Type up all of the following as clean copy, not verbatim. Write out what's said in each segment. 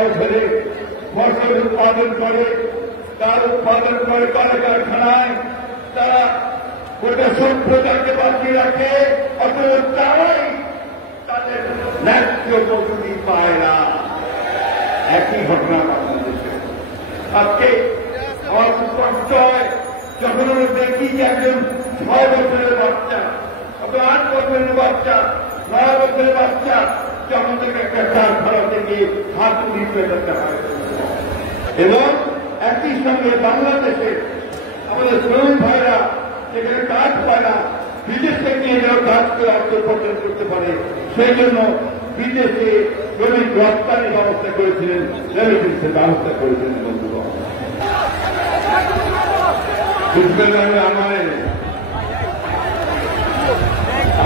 পায়ে ফেলে ফসল উৎপাদন করে, তার উৎপাদন করে কলকারখানায়, তারা গোটা সভ্যতাকে বাঁচিয়ে রাখে, অথচ তারাই তাদের ন্যায্য মজুরি পায় না। একই ঘটনা বাংলাদেশে। আজকে আমার স্পষ্ট হয় যখন আমরা দেখি যে একজন 6 বছরের বাচ্চা অথবা 8 বছরের বাচ্চা, 9 বছরের বাচ্চা যখন থেকে একটা কারখানা থেকে হাত উড়িয়ে পেটাতে হয়, এবং একই সঙ্গে বাংলাদেশে আমাদের শ্রমিক ভাইরা যেখানে কাজ পায় না, বিদেশে গিয়ে যেন কাজ করে অর্থ উপার্জন করতে পারে, সেই জন্য বিদেশে শ্রমিক রপ্তানি ব্যবস্থা করেছিলেন, রেমিটেন্সের ব্যবস্থা করেছিলেন। বন্ধুগণ, আমার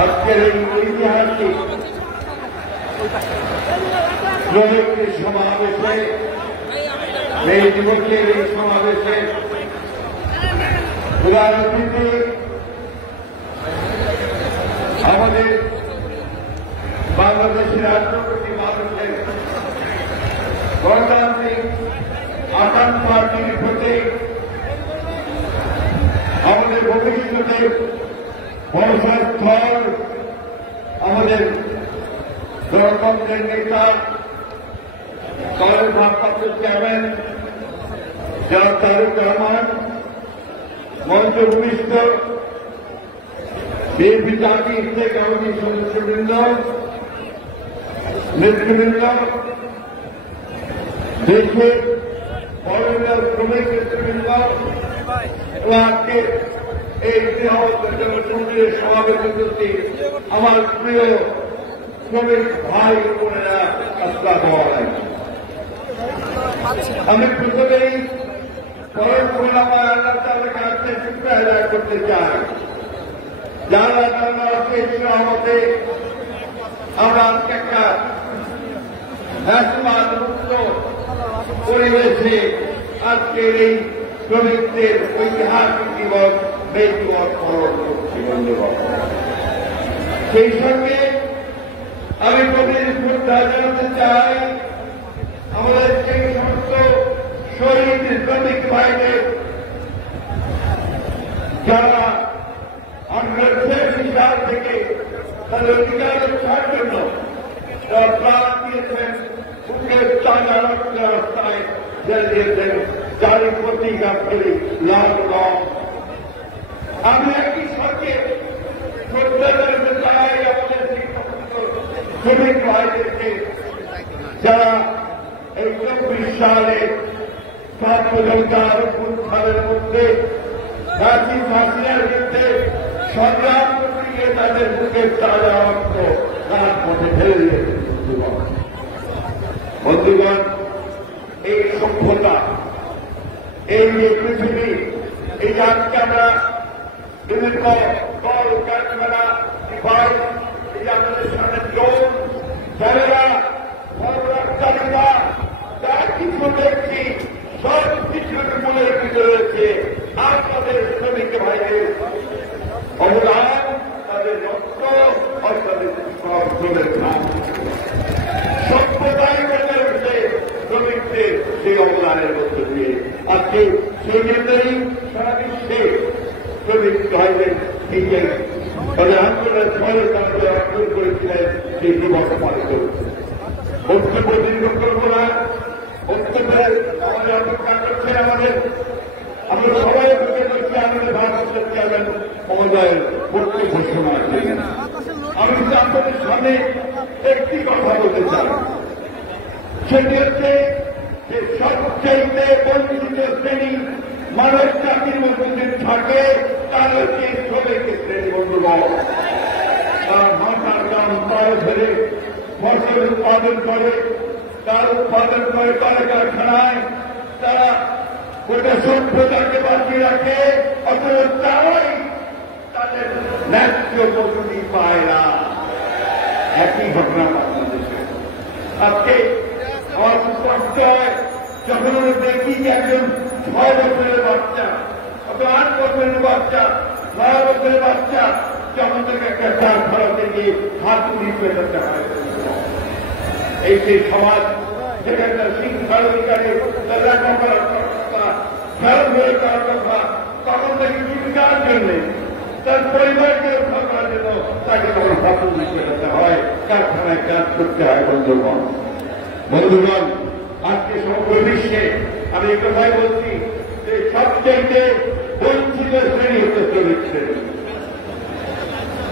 আজকের এই ঐতিহাসিক শ্রমিকের সমাবেশে, এই দিবসের এই সমাবেশে প্রধান অতিথি আমাদের বাংলাদেশের রাষ্ট্রপতি মানুষের গণতান্ত্রিক আসাম পার্টির প্রতি আমাদের ভবিষ্যতের ভরসাস্থল, আমাদের গণতন্ত্রের নেতা, দলের ভারপ্রাপ্ত চেয়ারম্যান জনাব তারেক রহমান, মঞ্চ ভূমিষ্ঠ বিএনপি জাতীয় স্থায়ী কমিটির সদস্যবৃন্দ, নেতৃবৃন্দ, দেশের বড় শ্রমিক নেতৃবৃন্দ, আজকে এই মন্দিরের সমাবেশের প্রতি আমার প্রিয় শ্রমিক ভাই বোনেরা, আসসালামু আলাইকুম। আমি প্রথমেই পরের আমার আল্লাহ তাআলার কাছে শুকরিয়া আদায় করতে চাই, যারা আজকে সহমতে আমরা আজকে একটা ফ্যাসিবাদ মুক্ত পরিবেশে আজকের এই শ্রমিকদের ঐতিহাসিক দিবস মে দিবস পালন করছি। বন্ধুগণ, সেই সঙ্গে আমি গভীর শ্রদ্ধা জানাতে চাই আমাদের সেই সমস্ত শহীদ শ্রমিক ভাইদের যারা 1986 সাল থেকে তাদের অধিকার রক্ষার জন্য যারা প্রাণ দিয়েছেন, বুকের চাঁদা রক্ত রাস্তায় জেল দিয়েছেন, যারই প্রতিঘাত করে লাল রং। আমি একই সঙ্গে শ্রদ্ধা জানাতে চাই আমাদের শ্রমিক ভাইদেরকে যারা এই 24 সালে ছাত্র জনতার উত্থানের মধ্যে ফাঁসিয়ার বিরুদ্ধে সংগ্রাম করতে গিয়ে তাদের বুকের তাজা রক্ত রাজপথে ঢেলে দিয়েছে। বন্ধুগণ, এই সভ্যতা, এই যে পৃথিবী, এই যে আজকে আমরা বিভিন্ন দল কারখানা ডিভাইস, এই যে আমাদের সামনে ড্রোন, যারা রাস্তারিরা যা কিছু দেখছি সব কিছুর মনের ভিতরে রয়েছে আপনাদের শ্রমিক ভাইদের অবদান, তাদের রক্ত, তাদের শ্রমের কাজ, সভ্যতাই বেড়ে উঠছে শ্রমিকদের সেই অবদানের মধ্য দিয়ে। আজকে সেই জন্যই সারা বিশ্বে শ্রমিক ভাইদের এই যে তাদের আন্দোলনের ফলে তারা আন্দোলন করেছিলেন সেই দিবস পালিত হচ্ছে। বক্তব্য দীর্ঘ করব না, বক্তব্যের আমাদের অপেক্ষা করছেন আমরা সবাই বুঝে করছি আমাদের ভারতের চেয়ারম্যান মহোদয়ের বক্তব্য ঘোষণা। আমি আপনাদের সামনে একটি কথা বলতে চাই, সেটি হচ্ছে যে সবচেয়ে বঞ্চিত শ্রেণী মানব জাতির মধ্যে যে থাকে তার হচ্ছে শ্রমিক শ্রেণী। বন্ধুগণ, তার মাথার দাম পায়ে ফেলে ফসল উৎপাদন করে, তার উৎপাদন করে কলকারখানায়, তারা গোটা সভ্যতাকে বাঁচিয়ে রাখে, অথচ তারাই তাদের ন্যায্য মজুরি পায় না। একই ঘটনা বাংলাদেশে। আজকে আমার স্পষ্ট হয় যখন আমরা দেখি যে একজন 6 বছরের বাচ্চা অথবা 8 বছরের বাচ্চা, 9 বছরের বাচ্চা যখন থেকে একটা কারখানা থেকে হাত উড়িয়ে পেটাতে হয়, এই সেই সমাজ সেখানকার শিক্ষার অধিকারে লেখাপড়ার কথা খেয়াল হয়ে যাওয়ার কথা তখন তাকে জীবিকার জন্য তার পরিবারকে রক্ষা করার জন্য তাকে তখন সফল দিতে যেতে হয়, কারখানায় কাজ করতে হয়। বন্ধুগণ, আজকে সমগ্র বিশ্বে আমি এই কথাই বলছি যে সবচেয়ে বঞ্চিত শ্রেণী হতে শ্রমিক শ্রেণী।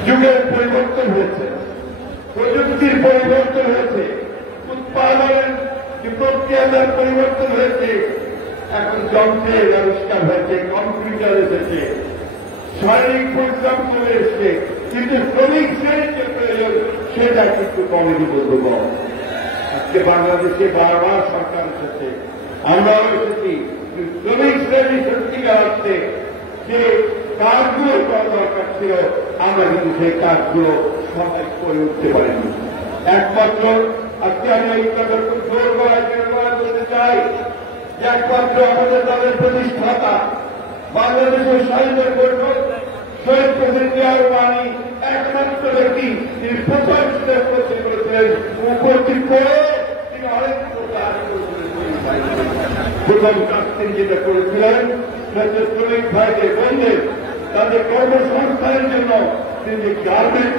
যুগের পরিবর্তন হয়েছে, প্রযুক্তির পরিবর্তন হয়েছে, উৎপাদনের যে প্রক্রিয়ার পরিবর্তন হয়েছে, এখন যন্ত্রের আবিষ্কার হয়েছে, কম্পিউটার এসেছে, শারীরিক পরিশ্রম চলে এসছে, কিন্তু শ্রমিক শ্রেণীর যে প্রয়োজন সেটা কিন্তু কমেনি বন্ধুগণ। আজকে বাংলাদেশে বারবার সরকার এসেছে, আমরাও এসেছি, শ্রমিক শ্রেণী সত্যিকার অর্থে যে কাজগুলো করা দরকার ছিল আমরা কিন্তু সেই কাজগুলো সবাই করে উঠতে পারিনি। একমাত্র আজকে আমি এই কথা খুব জোর করতে চাই যে একমাত্র আমাদের দলের প্রতিষ্ঠাতা বাংলাদেশের স্বাধীনতার বৈঠক শহীদ প্রেসিডেন্ট জিয়া রহমানি একমাত্র ব্যক্তি তিনি প্রথম উপস্থিত করেছিলেন, উপস্থিত করে তিনি অনেক কাজ করেছিলেন। প্রথম কাজ তিনি যেটা করেছিলেন সেটা শ্রমিক ভাইদের বন্ধের তাদের কর্মসংস্থানের জন্য তিনি যে গার্মেন্ট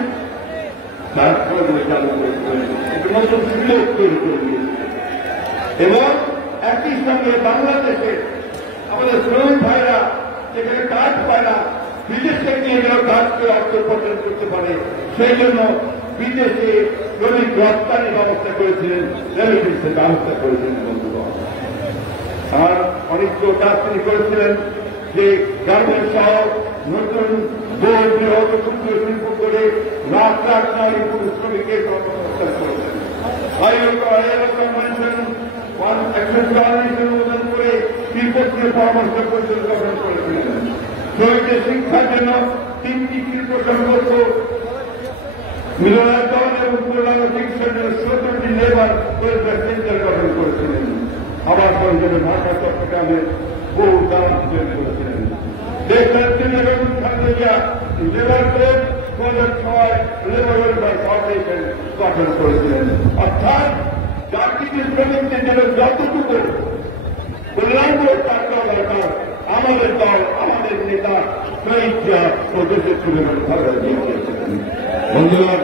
কাজকর্ম চালু করেছিলেন, নতুন সুযোগ তৈরি করে দিয়েছিলেন। এবং একই সঙ্গে বাংলাদেশে আমাদের শ্রমিক ভাইরা যেখানে কাজ পায় না, বিদেশে নিয়ে যেন কাজ করে অর্থ উপার্জন করতে পারে, সেই জন্য বিদেশে শ্রমিক রপ্তানি ব্যবস্থা করেছিলেন, রেমিটেন্সের ব্যবস্থা করেছিলেন। বন্ধুগণ, আমার অনেক কাজ তিনি করেছিলেন যে গার্মেন্টস সহ নতুন বহু বৃহৎ ক্ষুদ্র শিল্প করে লাখ লাখ নারী পুরুষ শ্রমিকের কর্মসংস্থান করেছেন। অনুমোদন করে শিল্পকে পরামর্শ পরিষদ গঠন করেছিলেন। শ্রমিকদের শিক্ষার জন্য 3টি শিল্প সংগঠন মিলনায়তন এবং কল্যাণ চিকিৎসার জন্য 17টি লেবার ওয়েলফেয়ার সেন্টার গঠন করেছিলেন। আবার পরিষদে ঢাকা চট্টগ্রামে বহু দালান তৈরি করেছিলেন। দেশের labour code 2006 labour welfare foundation গঠন করেছিলেন। অর্থাৎ জাতিকে শ্রমিকদের জন্য যতটুকু কল্যাণমূলক কাজ করা দরকার আমাদের দল, আমাদের নেতা শহীদ জিয়া ও দেশের শ্রমিক ভালো দিয়ে দিয়েছিলেন। বন্ধুগণ,